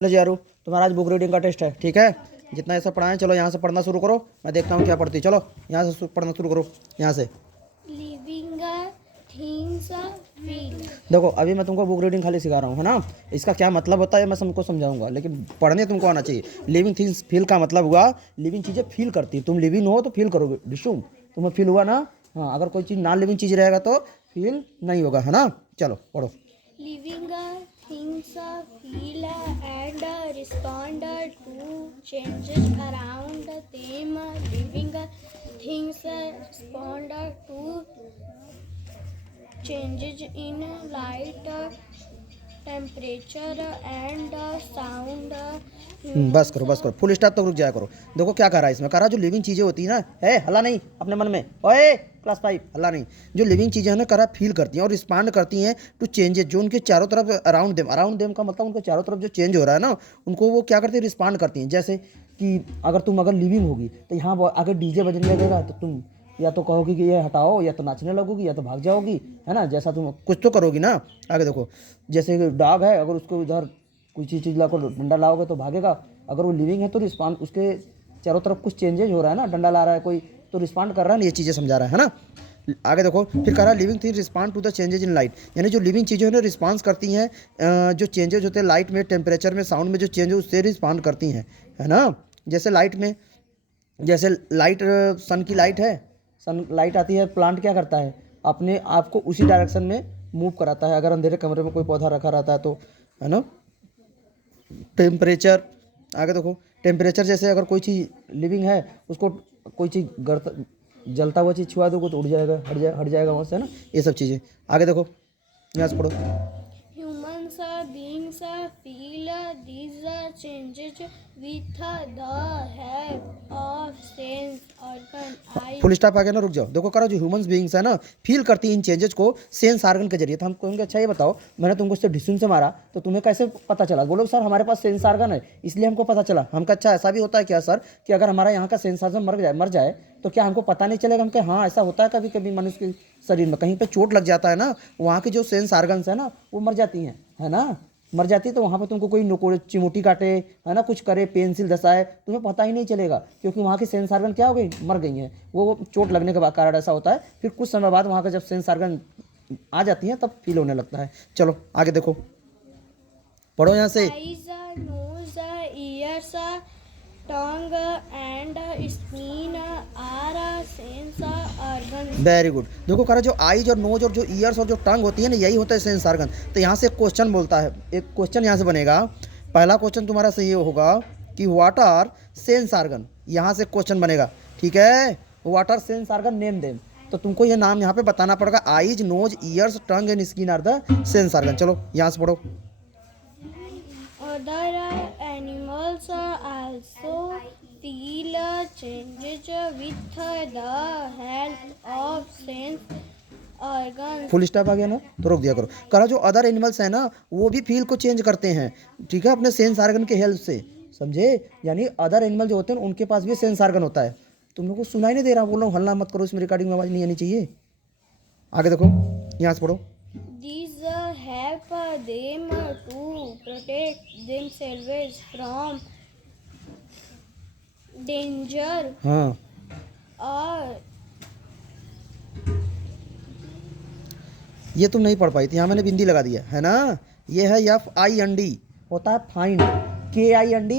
चलो यारो, तुम्हारा आज बुक रीडिंग का टेस्ट है, ठीक है। जितना ऐसा पढ़ाएं, चलो यहाँ से पढ़ना शुरू करो। मैं देखता हूँ क्या पढ़ती। चलो यहाँ से पढ़ना शुरू करो, यहाँ से। Living things feel. देखो, अभी मैं तुमको बुक रीडिंग खाली सिखा रहा हूँ, है ना। इसका क्या मतलब होता है मैं तुमको समझाऊंगा, लेकिन पढ़ने तुमको आना चाहिए। लिविंग थिंग्स फील का मतलब हुआ लिविंग चीज़ें फील करती है। तुम लिविंग हो तो फील करोगे, डिशुम। तुम्हें फील हुआ ना। हाँ, अगर कोई चीज़ नॉन लिविंग चीज़ रहेगा तो फील नहीं होगा, है ना। चलो पढ़ो। Living things feel and respond to changes around them. Living things respond to changes in light, temperature and sound. बस करो, Humans बस करो, फुल स्टॉप तक रुक जाया करो। देखो क्या कर रहा है इसमें, कर रहा जो लिविंग चीज़ें होती है ना, है हल्ला नहीं अपने मन में। ओए क्लास 5, हल्ला नहीं। जो लिविंग चीज़ें हैं ना, करा फील करती हैं और रिस्पॉन्ड करती हैं टू चेंजेस जो उनके चारों तरफ अराउंड देम का मतलब उनके चारों तरफ जो चेंज हो रहा है ना, उनको वो क्या करती है, रिस्पॉन्ड करती हैं। जैसे कि अगर लिविंग होगी तो यहाँ अगर डीजे बजने लगेगा तो तुम या तो कहोगी कि ये हटाओ, या तो नाचने लगोगी, या तो भाग जाओगी, है ना। जैसा तुम कुछ तो करोगी ना। आगे देखो, जैसे डॉग है, अगर उसको इधर कुछ चीज़ लाकर डंडा लाओगे तो भागेगा। अगर वो लिविंग है तो रिस्पॉन्ड, उसके चारों तरफ कुछ चेंजेज हो रहा है ना, डंडा ला रहा है कोई तो रिस्पॉन्ड कर रहा है ना। ये चीज़ें समझा रहा है ना। आगे देखो, फिर कह रहा है living thing respond to the changes in light. यानी जो लिविंग चीज़ें हैं ना, रिस्पॉन्स करती हैं जो चेंजेज होते हैं लाइट में, टेम्परेचर में, साउंड में, जो चेंज है उससे रिस्पॉन्ड करती हैं, है ना। जैसे लाइट में, जैसे लाइट, सन की लाइट है। सन लाइट आती है, प्लांट क्या करता है, अपने आप को उसी डायरेक्शन में मूव कराता है। अगर अंधेरे कमरे में कोई पौधा रखा रहता है तो, है ना। टेम्परेचर, आगे देखो, टेम्परेचर जैसे अगर कोई चीज़ लिविंग है, उसको कोई चीज़ गड़ता जलता हुआ चीज़ छुआ दोगे तो उड़ जाएगा, हट जाएगा वहाँ से, है ना। ये सब चीज़ें। आगे देखो, यहाँ से पढ़ो। humans beings feel these changes with the help of sense organ eye. Full stop आ गया ना, रुक जाओ। देखो करो, जो ह्यूमंस बीइंग्स है ना, फील करती हैं इन चेंजेस को सेंस आर्गन के जरिए। तो हम कहेंगे अच्छा ये बताओ, मैंने तुमको इससे डिस्यूम से मारा तो तुम्हें कैसे पता चला। बोलो सर हमारे पास सेंस आर्गन है इसलिए हमको पता चला। हम कहा अच्छा ऐसा भी होता है क्या सर, कि अगर हमारा यहाँ का सेंस आर्गन मर जाए तो क्या हमको पता नहीं चलेगा। हम कहे हाँ ऐसा होता है, कभी कभी मनुष्य के शरीर में कहीं पर चोट लग जाता है ना, वहाँ की जो सेंस आर्गन्स है ना वो मर जाती हैं, है ना। मर जाती है तो वहाँ पे तुमको कोई नोकोड़े चिमोटी काटे, है ना, कुछ करे, पेंसिल धसाए, तुम्हें पता ही नहीं चलेगा, क्योंकि वहाँ की सेंस आर्गन क्या हो गई, मर गई हैं। वो चोट लगने के कारण ऐसा होता है। फिर कुछ समय बाद वहाँ का जब सेंस आर्गन आ जाती हैं तब फील होने लगता है। चलो आगे देखो, पढ़ो यहाँ से। Eyes, nose, ears, tongue and skin are sense organs. Very good. देखो करा जो आईज और नोज और जो ईयर्स और जो टंग होती है ना, यही होता है सेंस आर्गन। तो यहाँ से एक क्वेश्चन बोलता है, एक क्वेश्चन यहाँ से बनेगा। पहला क्वेश्चन तुम्हारा सही होगा कि व्हाट आर सेंस आर्गन। यहाँ से क्वेश्चन बनेगा, ठीक है। What are sense organ, name them. तो तुमको ये नाम यहाँ पे बताना पड़ेगा। Eyes, nose, ears, tongue and skin are the sense organ. चलो यहाँ से पढ़ो। Other animals also feel changes with the help of sense organs. Full stop आ गया ना तो रोक दिया करो। करा जो अदर एनिमल्स है ना, वो भी फील को चेंज करते हैं, ठीक है, अपने सेंस आर्गन के हेल्प से, समझे। यानी अदर एनिमल जो होते हैं उनके पास भी सेंस आर्गन होता है। तुम लोग को सुनाई नहीं दे रहा, बोल रहा हूँ हल्ला मत करो, इसमें रिकॉर्डिंग में आवाज़ नहीं आनी चाहिए। आगे देखो, यहाँ से पढ़ो। These help them to protect themselves from danger हाँ, or ये तुम नहीं पढ़ पाई थी, यहाँ मैंने बिंदी लगा दिया है ना। ये है FIND, होता है find. KIND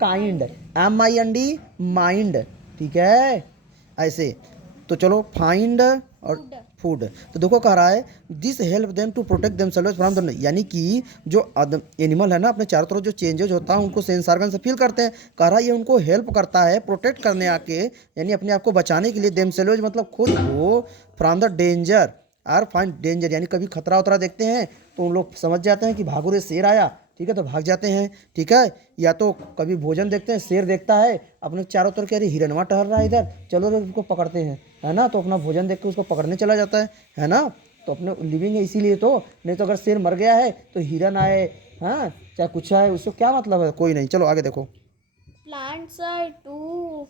kind, MIND mind, ठीक है, ऐसे। तो चलो फाइंड और food. फूड। तो देखो कह रहा है this help them to protect themselves from the, यानी कि जो एनिमल है ना, अपने चारों तरफ जो चेंजेज होता है उनको सेंस ऑर्गन से फील करते हैं। कह रहा है ये उनको हेल्प करता है प्रोटेक्ट करने आके, यानी अपने आप को बचाने के लिए। देमसेल्व्स मतलब खुद को, from the danger or find danger, यानी कभी खतरा उतरा देखते हैं तो उन लोग समझ जाते हैं कि भागो रे शेर आया, ठीक है, तो भाग जाते हैं, ठीक है। या तो कभी भोजन देखते हैं, शेर देखता है अपने चारों तरफ, अरे हिरणवा टहल रहा है इधर, चलो रे उसको पकड़ते हैं, है ना। तो अपना भोजन देख के उसको पकड़ने चला जाता है ना। तो अपने लिविंग है इसीलिए तो, नहीं तो अगर शेर मर गया है तो हिरन आए, हाँ, चाहे कुछ आए, उससे क्या मतलब है, कोई नहीं। चलो आगे देखो। Plants to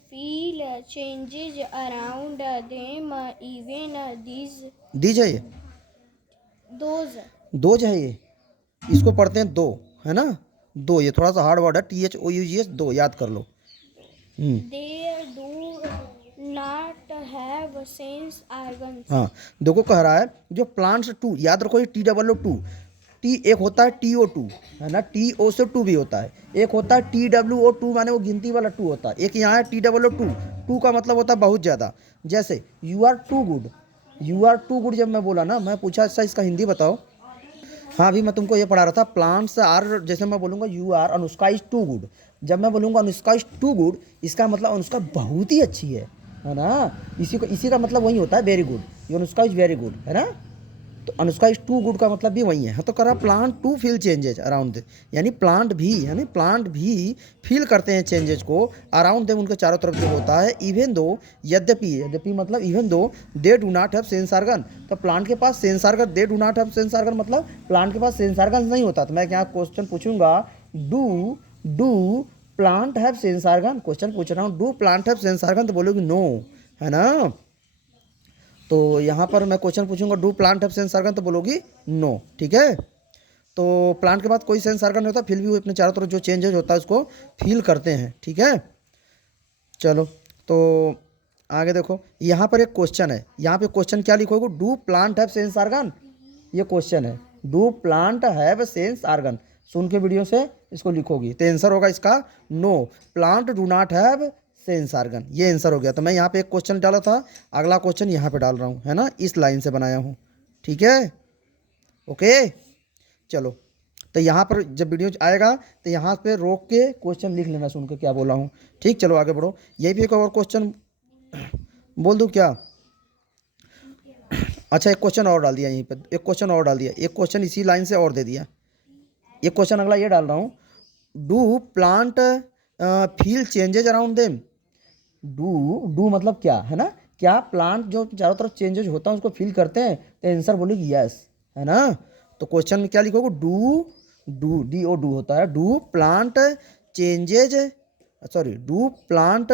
feel changes around them, even these these है those. दो है ये, इसको पढ़ते हैं दो, है ना। दो, ये थोड़ा सा हार्ड वर्ड है, THOUGH, दो, याद कर लो। They do not have sense organs. हाँ, देखो कह रहा है जो प्लांट्स टू, याद रखो ये TOO2, टी एक होता है TO2, है ना, TO से टू भी होता है, एक होता है TWO2 माने वो गिनती वाला टू होता है, एक यहाँ है TOO2, टू का मतलब होता है बहुत ज़्यादा। जैसे you are too good, you are too good जब मैं बोला ना, मैं पूछा अच्छा इसका हिंदी बताओ। हाँ, अभी मैं तुमको ये पढ़ा रहा था, प्लांट्स आर, जैसे मैं बोलूँगा you are Anushka is too good, जब मैं बोलूँगा अनुष्का इज टू गुड, इसका मतलब अनुष्का बहुत ही अच्छी है ना। इसी का मतलब वही होता है वेरी गुड, ये अनुष्का इज वेरी गुड, है ना। तो अनुष्का इज टू गुड का मतलब भी वही है। तो करा plant to feel changes around they, यानी प्लांट भी फील करते हैं चेंजेज को अराउंड देम, उनके चारों तरफ जो होता है। इवन दो, यद्यपि मतलब even though, they do not have sense organ, तो प्लांट के पास sense organ, they do not have sense organ मतलब प्लांट के पास सेंस ऑर्गन नहीं होता। तो मैं क्या क्वेश्चन पूछूंगा, do plant have sense organ, question पूछ रहा हूँ, do plant have sense organ, तो बोलोगे नो, है ना। तो यहाँ पर मैं क्वेश्चन पूछूंगा do plant have sense organ, तो बोलोगी नो, ठीक है। तो प्लांट के बाद कोई सेंस ऑर्गन नहीं होता, फिर भी वो अपने चारों तरफ जो चेंजेज होता है उसको फील करते हैं, ठीक है। चलो तो आगे देखो, यहाँ पर एक क्वेश्चन है, यहाँ पे क्वेश्चन क्या लिखोगे, do plant have sense organ, ये क्वेश्चन है, do plant have sense organ, सुन के वीडियो से इसको लिखोगी तो आंसर होगा इसका no, plant do not have sense organ, ये आंसर हो गया। तो मैं यहाँ पे एक क्वेश्चन डाला था, अगला क्वेश्चन यहाँ पे डाल रहा हूँ, है ना, इस लाइन से बनाया हूँ, ठीक है, ओके। चलो, तो यहाँ पर जब वीडियो आएगा तो यहाँ पे रोक के क्वेश्चन लिख लेना, सुन के क्या बोला हूँ, ठीक। चलो आगे बढ़ो, यही भी एक और क्वेश्चन बोल दूँ क्या, अच्छा एक क्वेश्चन और डाल दिया यहीं पे, एक क्वेश्चन और डाल दिया, एक क्वेश्चन इसी लाइन से और दे दिया, एक क्वेश्चन अगला ये डाल रहा हूँ, do plant feel changes around them, do मतलब क्या, है ना, क्या प्लांट जो चारों तरफ चेंजेज होता है उसको फील करते हैं, तो आंसर बोलेगी यस, है ना। तो क्वेश्चन में क्या लिखोगे, डू DO होता है, do plant changes, sorry do plant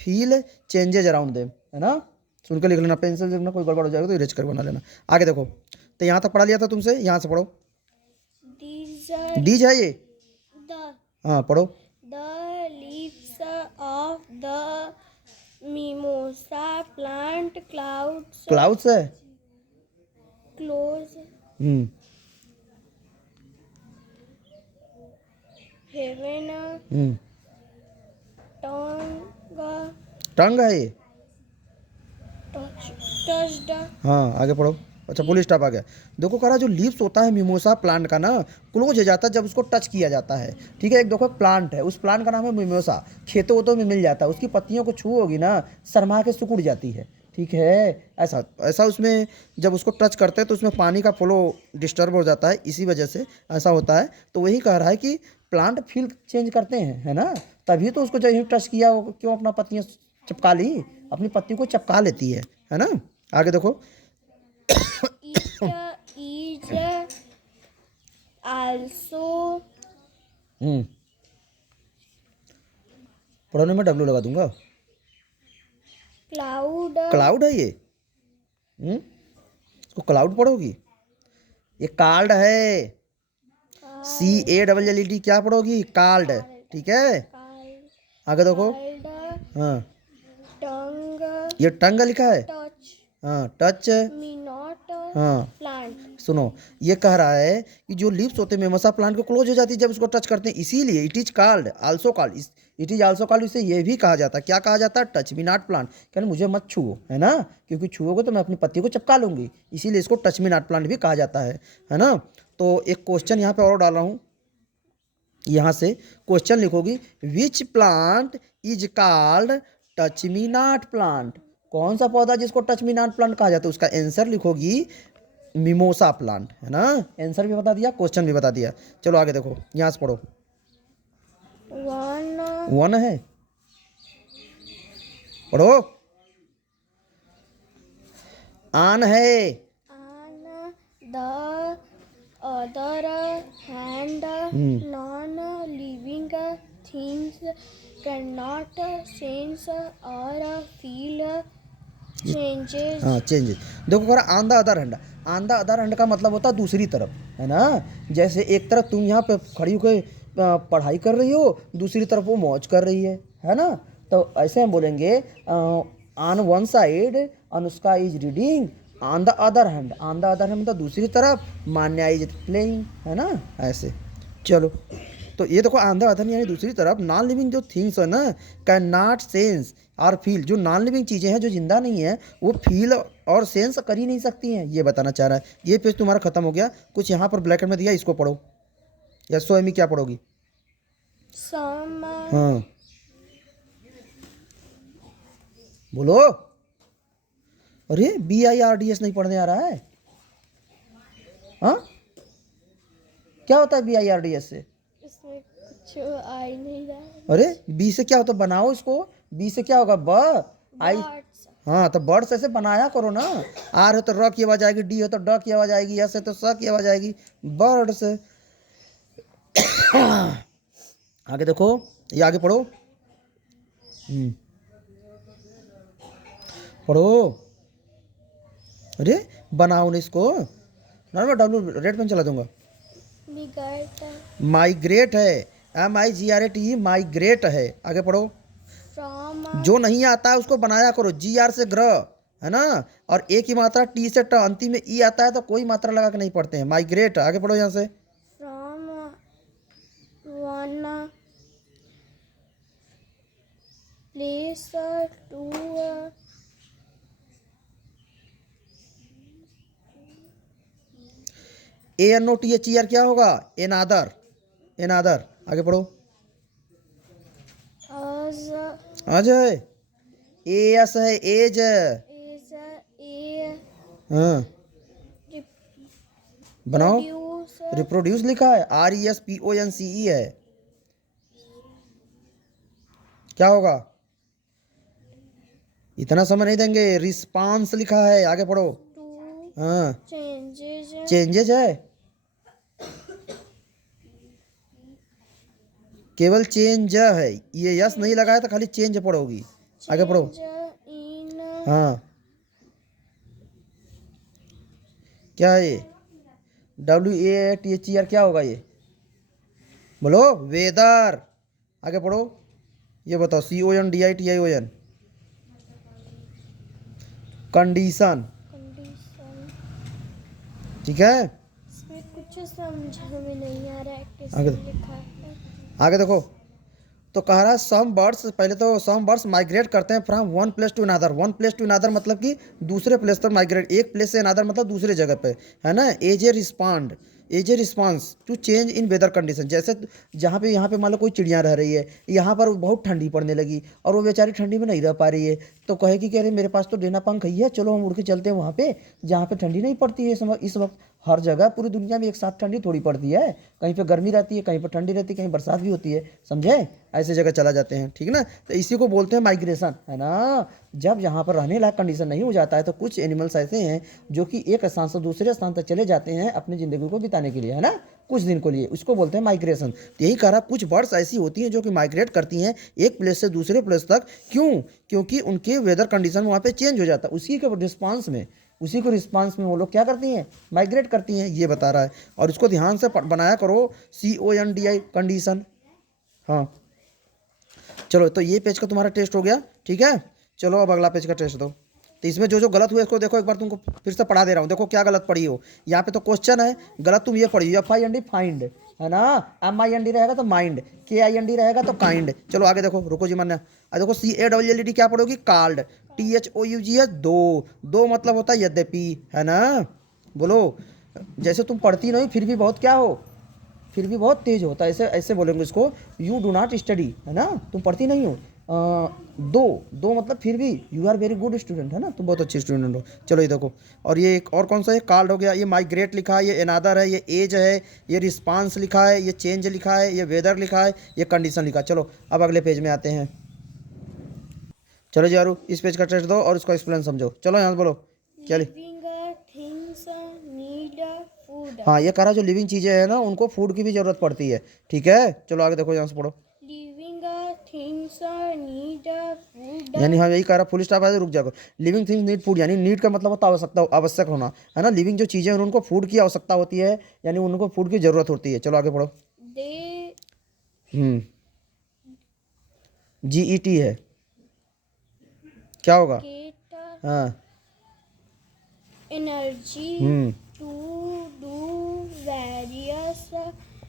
feel changes around them, है ना, सुन के लिख लेना, पेंसिल से लिखना, कोई गड़बड़ हो जाएगा तो इरेज कर बना लेना। आगे देखो, तो यहाँ तक पढ़ा लिया था तुमसे, यहाँ से पढ़ो, These are डीज है ये, the हाँ पढ़ो, leaves of the mimosa plant clouds है, close हम्म heaven हम्म tongue टंग है ये, touched हाँ आगे पढ़ो, अच्छा पुलिस स्टॉप आ गया। देखो करा जो लीव्स होता है मिमोसा प्लांट का ना, क्लोज हो जाता है जब उसको टच किया जाता है, ठीक है। एक देखो प्लांट है, उस प्लांट का नाम है मिमोसा, खेतों वेतों में मिल जाता है, उसकी पत्तियों को छुओगी ना, शर्मा के सिकुड़ जाती है, ठीक है। ऐसा ऐसा उसमें जब उसको टच करते हैं तो उसमें पानी का फ्लो डिस्टर्ब हो जाता है, इसी वजह से ऐसा होता है। तो वही कह रहा है कि प्लांट फील चेंज करते हैं, है ना, तभी तो उसको जब टच किया वो क्यों अपना पत्तियाँ चिपका ली, अपनी पत्ती को चिपका लेती है ना। आगे देखो, it is also पढ़ने में W लगा दूंगा, cloud क्लाउड है ये, इसको क्लाउड पढ़ोगी, ये कार्ड है, CALLED, क्या पढ़ोगी, कार्ड, ठीक है। आगे देखो, हाँ tongue ये टंग लिखा है, touch हाँ टच, me not हाँ plant सुनो, ये कह रहा है कि जो लीव्स होते हैं मेमसा प्लांट को क्लोज हो जाती है जब उसको टच करते हैं, इसीलिए it is called also called, it is also called, इसे ये भी कहा जाता है, क्या कहा जाता है, टच मी नॉट प्लांट, कहना मुझे मत छुओ, है ना, क्योंकि छुओगे तो मैं अपनी पत्ती को चिपका लूंगी, इसीलिए इसको टच मी नॉट प्लांट भी कहा जाता है ना। तो एक क्वेश्चन यहाँ पे और डाल रहा हूँ, यहाँ से क्वेश्चन लिखोगी, which plant is called touch me not plant, कौन सा पौधा जिसको टच मी नॉट प्लांट कहा जाता है, उसका आंसर लिखोगी मिमोसा प्लांट, है ना। आंसर भी बता दिया, क्वेश्चन भी बता दिया। चलो आगे देखो, यहाँ से पढ़ो, वन है, पढ़ो, आन है, on the other hand non-living things cannot sense or feel changes हाँ चेंजेस। देखो करा on the other hand, on the other hand का मतलब होता है दूसरी तरफ, है ना। जैसे एक तरफ तुम यहाँ पे खड़ी होकर पढ़ाई कर रही हो, दूसरी तरफ वो मौज कर रही है ना। तो ऐसे हम बोलेंगे on one side Anushka is reading, on the other hand, on the other hand मतलब दूसरी तरफ मान्या इज प्लेइंग, है ना ऐसे। चलो तो ये देखो ऑन द अदर यानी दूसरी तरफ, नॉन लिविंग जो थिंग्स है ना कैन नॉट सेंस और फील, जो नॉन लिविंग चीज़ें हैं जो जिंदा नहीं है वो फील और सेंस कर ही नहीं सकती हैं, ये बताना चाह रहा है। ये पेज तुम्हारा खत्म हो गया। कुछ यहाँ पर ब्लैकेट में दिया, इसको पढ़ो। या सोएमी क्या पढ़ोगी? some हाँ बोलो। अरे BIRDS नहीं पढ़ने आ रहा है? हाँ क्या होता है BIRDS से? इसमें कुछ आ ही नहीं रहा है। अरे बी से क्या होता है? बनाओ इसको। बी से क्या होगा? ब आई। Birds, हाँ तो बर्ड्स ऐसे बनाया करो ना। आर है तो र की आवाज आएगी, डी है तो ड की आवाज आएगी, एस है तो स की आवाज आएगी। बर्ड्स। आगे देखो, ये आगे पढ़ो। पढ़ो। अरे बनाओ ना इसको ना, मैं डब्ल्यू रेड पेन चला दूंगा। migrate माइग्रेट है, MIGRATE, माइग्रेट है। आगे पढ़ो। from जो नहीं आता है उसको बनाया करो, GR से ग्रह, है ना। और ए की मात्रा टी से ट, अंतिम में ई आता है तो कोई मात्रा लगा के नहीं पढ़ते हैं। माइग्रेट। आगे पढ़ो यहाँ से। from one place to ANOTHER क्या होगा? Another, another. आगे पढ़ो। as आज है एस है, एज है। is a हाँ बनाओ। produce रिप्रोड्यूस लिखा है, RESPONCE है। क्या होगा? इतना समय नहीं देंगे। रिस्पांस लिखा है। आगे पढ़ो। to हाँ changes चेंजेज है, केवल चेंज है। ये यस नहीं लगाया तो खाली चेंज पढ़ोगी। आगे पढ़ो। in हाँ क्या है ये? WATHER क्या होगा ये? बोलो। वेदर। आगे पढ़ो। ये बताओ, CONDITION कंडीशन। condition। ठीक है। इसमें कुछ समझ में नहीं आ रहा है कैसे आगे लिखा है। आगे देखो। तो कह रहा है सम बर्ड्स, पहले तो सम बर्ड्स माइग्रेट करते हैं from one place to another. One place to another मतलब कि दूसरे प्लेस पर माइग्रेट, एक प्लेस से अनदर मतलब दूसरे जगह पे, है ना। As a respond, as a response to change in weather condition. जैसे जहाँ पे यहाँ पे मान लो कोई चिड़िया रह रही है, यहाँ पर बहुत ठंडी पड़ने लगी और वो बेचारी ठंडी में नहीं रह पा रही है, तो कहेगी कि अरे मेरे पास तो डेना पंख ही है, चलो हम उड़ के चलते हैं वहाँ पे जहाँ पे ठंडी नहीं पड़ती है इस वक्त। हर जगह पूरी दुनिया में एक साथ ठंडी थोड़ी पड़ती है, कहीं पे गर्मी रहती है, कहीं पर ठंडी रहती है, कहीं बरसात भी होती है, समझे। ऐसे जगह चला जाते हैं, ठीक ना। तो इसी को बोलते हैं माइग्रेशन, है ना। जब यहाँ पर रहने लायक कंडीशन नहीं हो जाता है तो कुछ एनिमल्स ऐसे हैं जो कि एक स्थान से दूसरे स्थान तक चले जाते हैं अपनी ज़िंदगी को बिताने के लिए, है ना, कुछ दिन के लिए। उसको बोलते हैं माइग्रेशन। तो यही कह रहा, कुछ बर्ड्स ऐसी होती हैं जो कि माइग्रेट करती हैं एक प्लेस से दूसरे प्लेस तक। क्यों? क्योंकि उनके वेदर कंडीशन वहाँ पे चेंज हो जाता है। उसी के रिस्पांस में, उसी को रिस्पांस में वो लोग क्या करती हैं? माइग्रेट करती हैं, ये बता रहा है। और इसको ध्यान से बनाया करो, CONDI कंडीशन। हाँ चलो, तो ये पेज का तुम्हारा टेस्ट हो गया, ठीक है। चलो अब अगला पेज का टेस्ट दो। तो इसमें जो जो गलत हुआ इसको देखो, एक बार तुमको फिर से पढ़ा दे रहा हूँ, देखो क्या गलत पढ़ी हो। यहाँ पे तो क्वेश्चन है, गलत तुम ये पढ़ी हो, FIND फाइंड, है ना। MIND रहेगा तो माइंड, KIND रहेगा तो काइंड। चलो आगे देखो, रुको जी मन्ना। देखो CALLED क्या पढ़ोगी? कार्ड। THOUGH दो, दो मतलब होता है यद्यपि, है ना। बोलो। जैसे तुम पढ़ती नहीं फिर भी बहुत क्या हो, फिर भी बहुत तेज होता है, ऐसे ऐसे बोलेंगे इसको। यू डू नॉट स्टडी, है ना, तुम पढ़ती नहीं हो। दो, दो मतलब फिर भी you are very good student, है ना, तुम बहुत अच्छे स्टूडेंट हो। चलो ये देखो। और ये एक और कौन सा है? कार्ड हो गया। ये माइग्रेट लिखा है, ये एनादर है, ये एज है, ये रिस्पांस लिखा है, ये चेंज लिखा है, ये वेदर लिखा है, ये कंडीशन लिखा है। चलो अब अगले पेज में आते हैं। चलो जी यारू, इस पेज का टेस्ट दो और इसको एक्सप्लेन समझो। चलो यहाँ से बोलो क्या लिविंग थिंग्स नीड फूड। हाँ ये कह रहा जो लिविंग चीज़ें हैं ना उनको फूड की भी ज़रूरत पड़ती है, ठीक है। चलो आगे देखो, यहाँ से पढ़ो। Living things need food. यानी हाँ यही कह रहा, फुल स्टॉप है तो रुक जाओ। लिविंग थिंग्स नीड फूड, यानी नीड का मतलब होता है आवश्यकता, आवश्यक होना, है ना। लिविंग जो चीज़ें हैं उनको फूड की आवश्यकता होती है, यानी उनको फूड की ज़रूरत होती है। चलो आगे पढ़ो। दे GET है, क्या होगा? गेट हाँ। Energy hmm to do various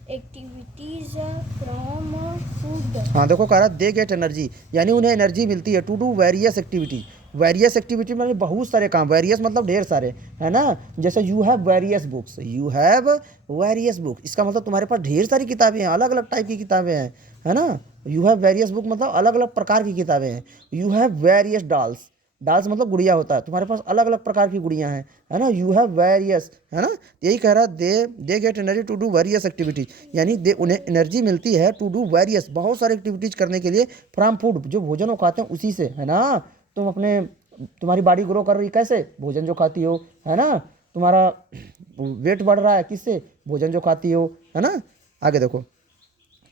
activities from food. हाँ देखो कह रहा दे गेट एनर्जी, यानी उन्हें एनर्जी मिलती है to do various activities. Various activity मतलब बहुत सारे काम, वेरियस मतलब ढेर सारे, है ना। जैसे you have various books, you have various book, इसका मतलब तुम्हारे पास ढेर सारी किताबें हैं, अलग अलग टाइप की किताबें हैं, है ना। यू हैव वेरियस बुक मतलब अलग अलग प्रकार की किताबें हैं। You have various dolls, dals मतलब गुड़िया होता है, तुम्हारे पास अलग अलग प्रकार की गुड़ियाँ हैं, है ना। यू हैव वेरियस, है ना। यही कह रहा है they get energy to do various activities, यानी दे उन्हें एनर्जी मिलती है टू डू वेरियस बहुत सारी एक्टिविटीज करने के लिए, फ्रॉम फूड जो भोजन वो खाते हैं उसी से, है ना। तुम अपने तुम्हारी बॉडी ग्रो कर रही कैसे? भोजन जो खाती हो, है ना। तुम्हारा वेट बढ़ रहा है किससे? भोजन जो खाती हो, है ना। आगे देखो,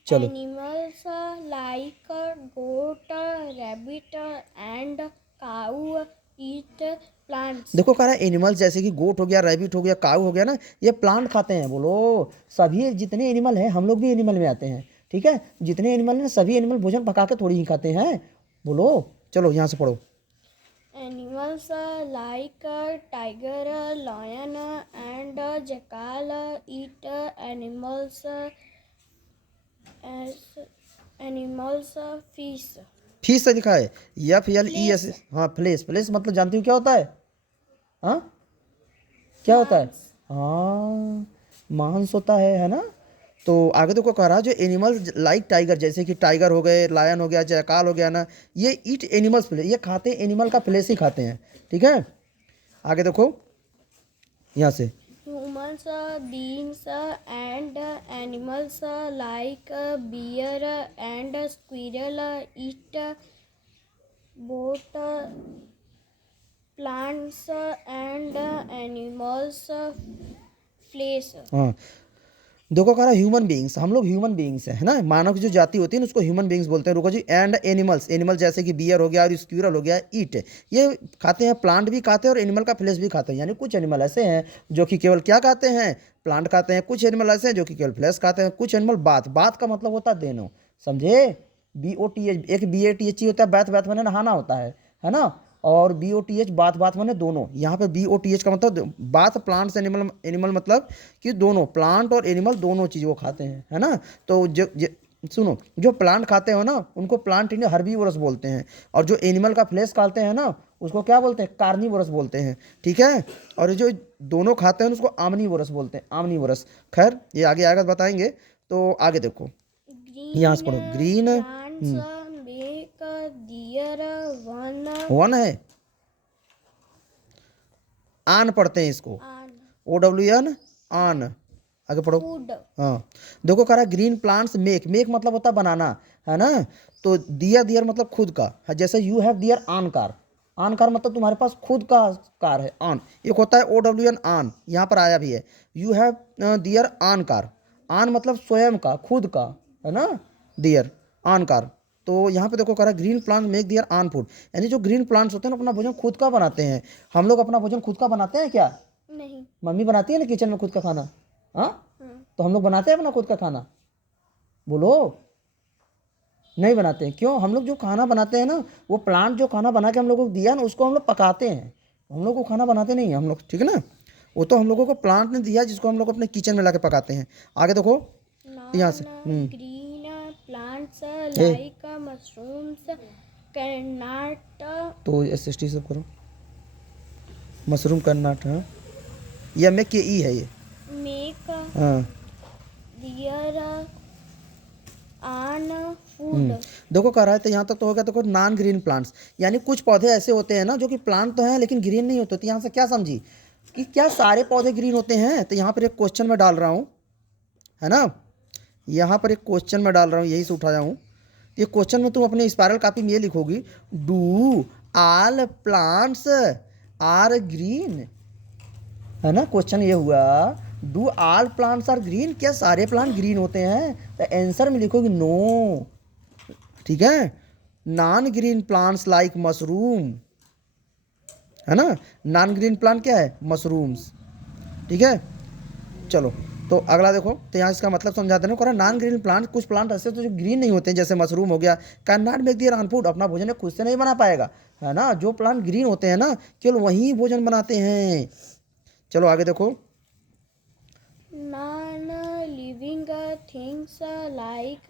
चलो। Animals like goat rabbit and cow eat plants. देखो कह रहा है एनिमल्स जैसे कि गोट हो गया, रैबिट हो गया, काऊ हो गया ना, ये प्लांट खाते हैं। बोलो, सभी जितने एनिमल हैं, हम लोग भी एनिमल में आते हैं, ठीक है। जितने एनिमल हैं सभी एनिमल भोजन पका के थोड़ी ही खाते हैं। बोलो, चलो यहाँ से पढ़ो। Animals like tiger lion and jackal eat animals animals fish. फीस से लिखा है, FLES। हाँ फ्लेस, फ्लेस मतलब जानती हूँ क्या होता है? हाँ, क्या होता है? मांस। हाँ, मांस होता है ना। तो आगे देखो कह रहा है जो एनिमल्स लाइक टाइगर, जैसे कि टाइगर हो गए, लायन हो गया, जयकाल हो गया ना, ये ईट एनिमल्स फ्लेश, ये खाते हैं एनिमल का फ्लेश ही खाते हैं, ठीक है। आगे देखो यहाँ से, Humans, beings, and animals like bear and squirrel eat both plants and animals flesh. हाँ देखो कह रहा ह्यूमन बींग्स, हम लोग ह्यूमन बींग्स हैं, है ना। मानव की जो जाति होती है ना उसको ह्यूमन बींग्स बोलते हैं। रुको जी, एंड एनिमल्स, एनिमल जैसे कि बियर हो गया और स्क्विरल हो गया, ईट, ये खाते हैं, प्लांट भी खाते हैं और एनिमल का फ्लेश भी खाते हैं। यानी कुछ एनिमल ऐसे हैं जो कि केवल क्या खाते हैं? प्लांट खाते हैं। कुछ एनिमल ऐसे हैं जो कि केवल फ्लेश खाते हैं। कुछ एनिमल बाथ, बाथ का मतलब होता है देनो, समझे। BOTH, एक BATH होता है बैथ, बैथ मैंने नहाना होता है ना। और BOTH बाथ, बाथ मैंने दोनों। यहाँ पे BOTH का मतलब बाथ, प्लांट्स एनिमल, एनिमल मतलब कि दोनों प्लांट और एनिमल दोनों चीज़ वो खाते हैं, है ना। तो सुनो, जो प्लांट खाते हो ना उनको प्लांट इंडिया हर्बीवोरस बोलते हैं, और जो एनिमल का फ्लेश खाते हैं ना उसको क्या बोलते हैं? कार्निवोरस बोलते हैं, ठीक है। और जो दोनों खाते हैं उसको आमनीवोरस बोलते हैं, आमनीवोरस। खैर ये आगे आगे बताएंगे। तो आगे देखो, यहाँ से Green पढ़ो, green plants make deer one है, आन पढ़ते हैं इसको, and OWN, आन। आगे पढ़ो। food. हाँ देखो कह रहा है ग्रीन प्लांट्स मेक, मेक मतलब होता है बनाना, है ना। तो दियर, दियर मतलब खुद का है। जैसे यू हैव दियर आन कार, आन कार मतलब तुम्हारे पास खुद का कार है, आन। एक होता है OWN, आन, यहाँ पर आया भी है। यू हैव दियर आन कार, आन मतलब स्वयं का, खुद का, है ना। दियर आन कार। तो यहाँ पे देखो कह रहा है ग्रीन प्लांट मेक दियर आन फूड, यानी जो ग्रीन प्लांट्स होते हैं ना अपना भोजन खुद का बनाते हैं। हम लोग अपना भोजन खुद का बनाते हैं क्या? नहीं। मम्मी बनाती है ना किचन में खुद का खाना, हाँ। हाँ। तो हम लोग बनाते हैं अपना खुद का खाना? बोलो, नहीं बनाते हैं। क्यों? हम लोग जो खाना बनाते हैं ना, वो प्लांट जो खाना बना के हम लोगों को दिया ना उसको हम लोग पकाते हैं, हम लोग को खाना बनाते नहीं हैं हम लोग, ठीक है ना। वो तो हम लोगों को प्लांट ने दिया जिसको हम लोग अपने किचन में ला के पकाते हैं। आगे देखो यहाँ से, Non-green plants ए like mushrooms cannot तो SST सब करो, मशरूम कर्नाट, हाँ, ये में के ई है ये, make हाँ। their own food. देखो कह रहा है तो यहाँ तक तो हो गया। देखो नॉन ग्रीन प्लांट्स, यानी कुछ पौधे ऐसे होते हैं ना जो कि प्लांट तो हैं लेकिन ग्रीन नहीं होते। तो यहाँ से क्या समझी कि क्या सारे पौधे ग्रीन होते हैं? तो यहाँ पर एक क्वेश्चन में डाल रहा हूँ, है ना। यहाँ पर एक क्वेश्चन में डाल रहा हूँ, यही से उठाया हूँ। ये क्वेश्चन में तुम अपने स्पायरल कॉपी में ये लिखोगी, do all plants are green, है ना। क्वेश्चन ये हुआ, do all plants are green, क्या सारे प्लांट ग्रीन होते हैं? तो आंसर में लिखोगे नो, ठीक है। Non green plants like mushroom, है ना। नॉन ग्रीन प्लांट क्या है? मशरूम्स, ठीक है। चलो तो अगला देखो, तो यहाँ इसका मतलब समझाते हैं ना, नॉन ग्रीन प्लांट, कुछ प्लांट ऐसे तो जो ग्रीन नहीं होते हैं, जैसे मशरूम हो गया, can not make their own food, अपना भोजन ये खुद से नहीं बना पाएगा, है ना। जो प्लांट ग्रीन होते हैं ना, केवल वही भोजन बनाते हैं। चलो आगे देखो, Non living things like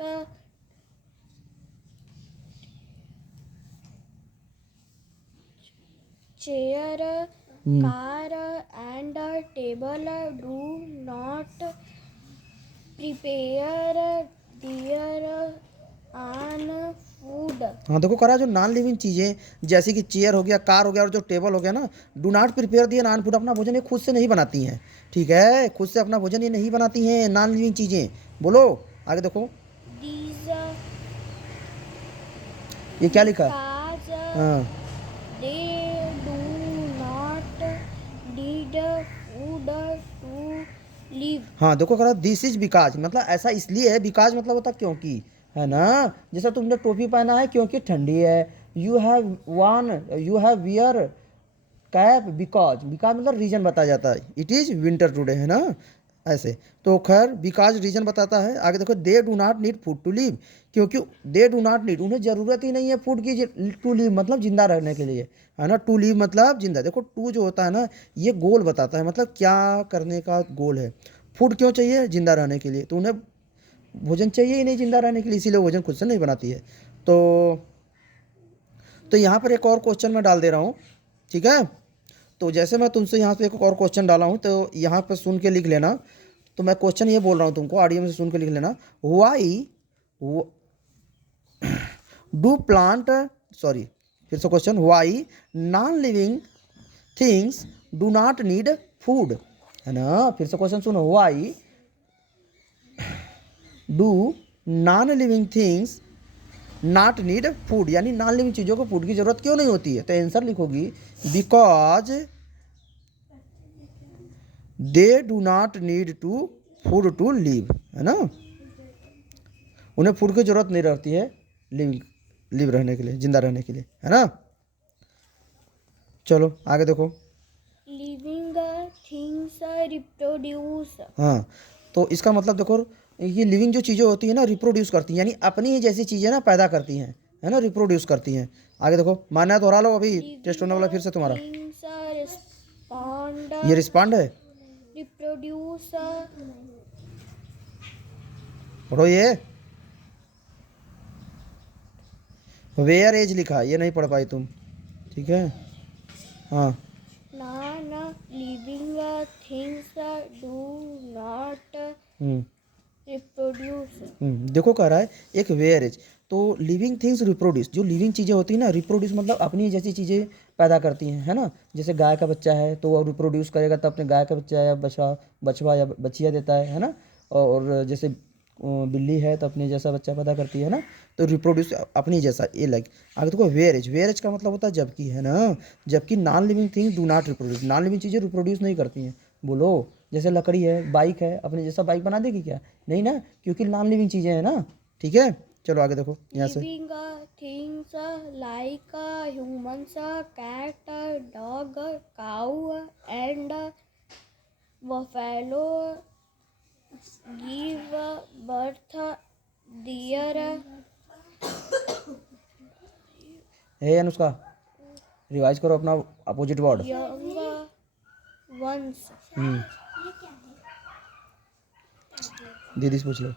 chair, car, and table do not prepare their own food. हाँ देखो करा, जो नॉन लिविंग चीज़ें जैसे कि चेयर हो गया, कार हो गया और जो टेबल हो गया ना, डू नॉट प्रिपेयर दिए नॉन फूड, अपना भोजन ये खुद से नहीं बनाती हैं, ठीक है, खुद से अपना भोजन ये नहीं बनाती हैं नॉन लिविंग चीज़ें। बोलो आगे देखो, These ये क्या लिखा है? because हाँ they do not need food to live. हाँ देखो करा, दिस इज बिकाज, मतलब ऐसा इसलिए है, बिकाज मतलब होता क्योंकि, है ना। जैसे तुमने टोपी पहना है क्योंकि ठंडी है, you have wear cap because, because मतलब रीजन बताया जाता है, इट इज़ विंटर टुडे, है ना, ऐसे। तो खैर बिकॉज रीजन बताता है। आगे देखो, they do not need food to live, क्योंकि दे डू नॉट नीड, उन्हें ज़रूरत ही नहीं है फूड की, टू लिव मतलब जिंदा रहने के लिए, है ना। टू लिव मतलब जिंदा। देखो टू जो होता है ना, ये गोल बताता है, मतलब क्या करने का गोल है। फूड क्यों चाहिए? जिंदा रहने के लिए। तो उन्हें भोजन चाहिए ही नहीं जिंदा रहने के लिए, इसीलिए भोजन खुद से नहीं बनाती है। तो यहाँ पर एक और क्वेश्चन मैं डाल दे रहा हूँ, ठीक है। तो जैसे मैं तुमसे यहाँ पे एक और क्वेश्चन डाला हूँ, तो यहाँ पर सुन के लिख लेना। तो मैं क्वेश्चन ये बोल रहा हूँ तुमको, ऑडियो में से सुन के लिख लेना। वाई डू प्लांट, सॉरी फिर से question, why non living things do not need food, है ना। फिर से क्वेश्चन सुनो, why do non living things not need food, यानी नॉन लिविंग चीज़ों को फूड की ज़रूरत क्यों नहीं होती है। तो आंसर लिखोगी, because they do not need to food to live, है ना। उन्हें फूड की ज़रूरत नहीं रहती है लिव रहने के लिए, जिंदा रहने के लिए, है ना। चलो आगे देखो, Living things reproduce. हाँ तो इसका मतलब देखो, ये लिविंग जो चीज़ें होती है ना, रिप्रोड्यूस करती हैं, यानी अपनी ही जैसी चीज़ें ना पैदा करती हैं, है ना, रिप्रोड्यूस करती हैं। आगे देखो, माना है तो हरा लो, अभी टेस्ट होने वाला फिर से तुम्हारा। Things respond, ये रिस्पॉन्ड है, reproduce, पढ़ो ये, वेयर एज लिखा है, ये नहीं पढ़ पाई तुम, ठीक है। हाँ non-living things do not hmm reproduce. देखो कह रहा है एक वेयर एज, तो लिविंग थिंग्स रिप्रोड्यूस, जो लिविंग चीज़ें होती हैं ना, रिप्रोड्यूस मतलब अपनी जैसी चीज़ें पैदा करती हैं, है ना। जैसे गाय का बच्चा है तो वो रिप्रोड्यूस करेगा तो अपने गाय का बच्चा या बछवा या बछिया देता है ना। और जैसे बिल्ली है तो अपने जैसा बच्चा पैदा करती है ना, तो रिप्रोड्यूस अपनी जैसा, ये लाइक। आगे देखो, वेयर एज का मतलब होता है जबकि, है ना। जबकि non living things do not reproduce, non living चीज़ें रिप्रोड्यूस नहीं करती हैं। बोलो, जैसे लकड़ी है, बाइक है, अपने जैसा बाइक बना देगी क्या? नहीं ना, क्योंकि नॉन लिविंग चीज़ें हैं ना, ठीक है। चलो आगे देखो यहाँ से, Living things like humans, cat, dog, cow, and buffalo give birth their hey Anushka, revise करो अपना अपोजिट वर्ड। young ones. दीदी से पूछ लो,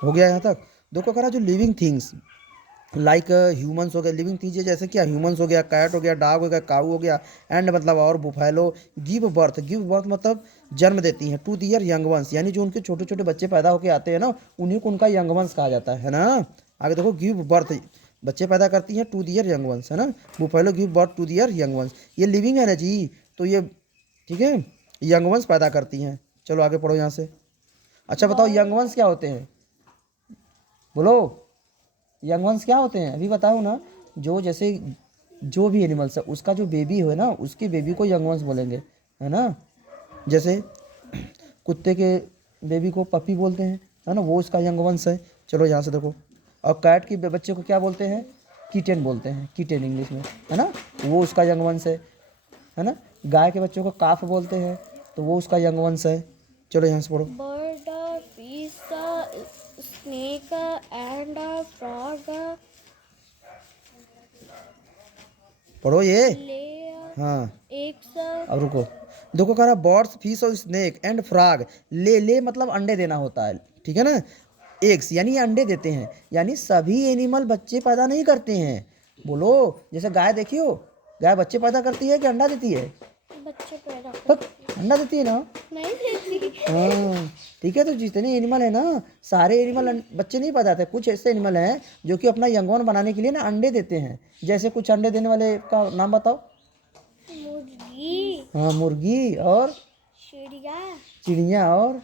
हो गया यहाँ तक। देखो करा, जो लिविंग थिंग्स लाइक ह्यूमंस हो गया, लिविंग चीज़ें जैसे क्या, ह्यूमंस हो गया, कैट हो गया, डॉग हो गया, काऊ हो गया, एंड मतलब और बुफैलो, गिव बर्थ मतलब जन्म देती हैं, टू दियर यंग वंस, यानी जो उनके छोटे छोटे बच्चे पैदा होकर आते हैं ना, उन्हीं को उनका यंग वंस कहा जाता है ना। आगे देखो, गिव बर्थ बच्चे पैदा करती हैं, टू दियर यंग वंस, है ना। Buffalo give birth to their young ones, ये लिविंग है ना जी, तो ये ठीक है, यंग वंस पैदा करती हैं। चलो आगे पढ़ो यहाँ से। अच्छा बताओ, यंग वंस क्या होते हैं? बोलो, यंग वंस क्या होते हैं? अभी बताओ ना। जो जैसे जो भी एनिमल्स है, उसका जो बेबी हो ना, उसके बेबी को यंग वंस बोलेंगे, है ना। जैसे कुत्ते के बेबी को पपी बोलते हैं, है ना, वो उसका यंग वंस है। चलो यहाँ से देखो, और कैट के बच्चे को क्या बोलते हैं? किटेन बोलते हैं, किटेन इंग्लिश में, है ना, वो उसका यंग वंस है ना। गाय के बच्चों को काफ बोलते हैं, तो वो उसका यंग वंस है। चलो यहाँ से पढ़ो। Bird snake and a frog पढ़ो ये। lay हाँ eggs अब रुको, देखो कह रहा बर्ड्स फिश और स्नेक एंड फ्रॉग ले मतलब अंडे देना होता है, ठीक है ना। एग्स यानी ये अंडे देते हैं, यानी सभी एनिमल बच्चे पैदा नहीं करते हैं। बोलो, जैसे गाय देखी हो, गाय बच्चे पैदा करती है कि अंडा देती है? बच्चे पैदा बस अंडा देती है ना। नहीं देती। हाँ ठीक है, तो जितने एनिमल है ना, सारे एनिमल बच्चे नहीं पैदा करते। कुछ ऐसे एनिमल हैं जो कि अपना यंगवन बनाने के लिए ना अंडे देते हैं। जैसे कुछ अंडे देने वाले का नाम बताओ। मुर्गी, हाँ मुर्गी और चिड़िया, चिड़िया और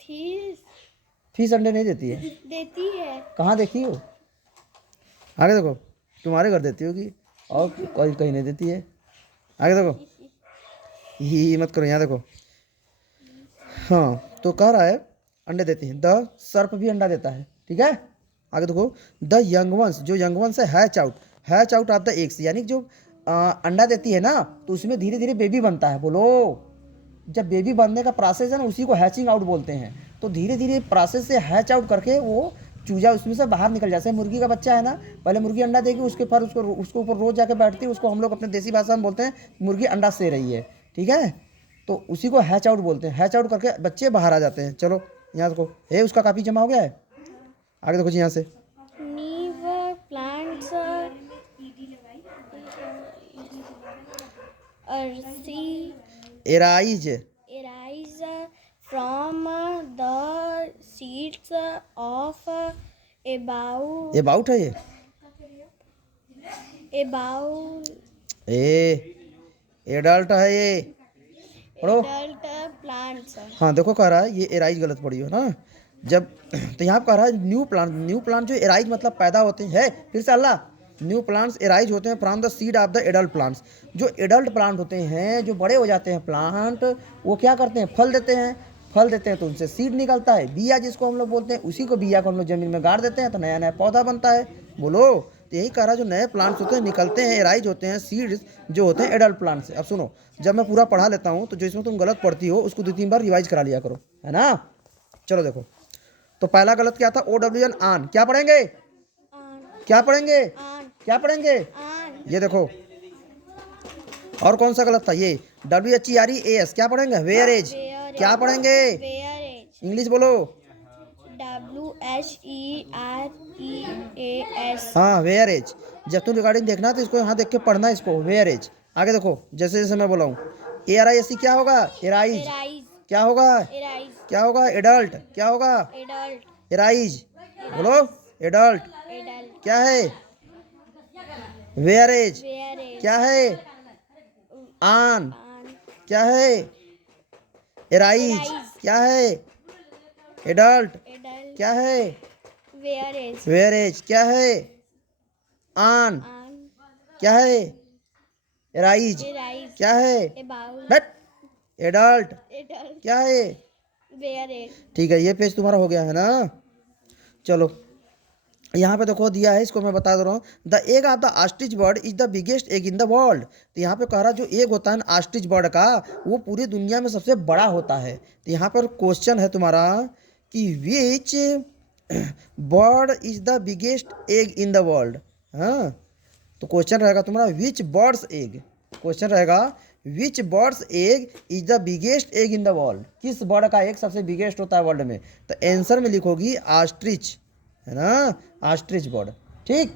फिश फिश अंडे नहीं देती है। देती है। कहाँ देखी हो? आगे देखो, तुम्हारे घर देती होगी और कहीं कहीं नहीं देती है। आगे देखो, ही मत करो, यहाँ देखो। हाँ तो कह रहा है अंडे देती है। द सर्प भी अंडा देता है, ठीक है। आगे देखो, द यंग वंस, जो यंग वंस है hatch out of the eggs, यानी जो अंडा देती है ना, तो उसमें धीरे धीरे बेबी बनता है। बोलो, जब बेबी बनने का प्रोसेस है ना, उसी को हैचिंग आउट बोलते हैं। तो धीरे धीरे प्रोसेस से हैच आउट करके वो चूजा उसमें से बाहर निकल जाता है। मुर्गी का बच्चा है ना, पहले मुर्गी अंडा देगी, उसके पर उसको ऊपर रोज जाके बैठती है, उसको हम लोग अपने देसी भाषा में बोलते हैं मुर्गी अंडा से रही है, ठीक है। तो उसी को हैच आउट बोलते हैं। हैच आउट करके बच्चे बाहर आ जाते हैं। चलो यहाँ देखो, उसका काफ़ी जमा हो गया है। आगे देखो जी, यहाँ से नीव plants Arsi arise arise from the seeds of about है ये about एडल्ट है ये, पढ़ो। adult plants। हाँ देखो, कह रहा है ये एराइज गलत पड़ी हो ना। जब तो यहाँ पे कह रहा है न्यू प्लांट जो एराइज मतलब पैदा होते हैं। फिर से अल्लाह, न्यू प्लांट्स एराइज होते हैं from the seed of the adult plants. जो एडल्ट प्लांट होते हैं, जो बड़े हो जाते हैं प्लांट, वो क्या करते हैं? फल देते हैं तो उनसे सीड निकलता है, बिया जिसको हम लोग बोलते हैं। उसी को बिया को हम लोग जमीन में गाड़ देते हैं तो नया नया पौधा बनता है। बोलो, तो यही कह रहा है जो नए प्लांट्स होते हैं निकलते हैं, एराइज होते हैं, सीड्स जो होते हैं एडल्ट प्लांट से। अब सुनो, जब मैं पूरा पढ़ा लेता हूँ तो जो इसमें तुम गलत पढ़ती हो उसको 2-3 बार रिवाइज करा लिया करो, है ना। चलो देखो, तो पहला गलत क्या था? OWN आन। क्या पढ़ेंगे? क्या पढ़ेंगे? क्या पढ़ेंगे? ये देखो। और कौन सा गलत था? ये WHEREAS। क्या पढ़ेंगे? Whereas. क्या पढ़ेंगे? इंग्लिश बोलो। WHEREAS। हाँ वेयर एज। जब तुम रिकॉर्डिंग देखना तो इसको यहाँ देख के पढ़ना इसको, वेयर एज। आगे देखो, जैसे जैसे मैं बोला हूँ, ARISE क्या होगा? एराइज। क्या होगा? क्या होगा? एडल्ट। क्या होगा? एराइज। बोलो, एडल्ट। क्या है? Whereas. क्या है? आन। क्या है? एराइज। क्या है? एडल्ट। क्या है? Whereas. क्या है? आन। क्या है? एराइज। क्या है? But adult. क्या है? ठीक है, ये पेज तुम्हारा हो गया है ना। चलो यहाँ पे देखो दिया है, इसको मैं बता दे रहा हूँ। The egg of the ostrich bird is the biggest egg in the world. तो यहाँ पे कह रहा जो एग होता है ना ऑस्ट्रिच बर्ड का, वो पूरी दुनिया में सबसे बड़ा होता है। तो यहाँ पर क्वेश्चन है तुम्हारा कि which bird is the biggest egg in the world. हाँ, तो क्वेश्चन रहेगा तुम्हारा विच बर्ड्स एग। क्वेश्चन रहेगा विच birds egg is the biggest egg in the world. किस बर्ड का एग सबसे बिगेस्ट होता है वर्ल्ड में? तो आंसर में लिखोगी ऑस्ट्रिच, है ना, ऑस्ट्रिच बर्ड। ठीक,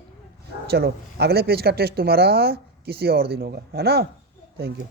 चलो अगले पेज का टेस्ट तुम्हारा किसी और दिन होगा, है ना। Thank you.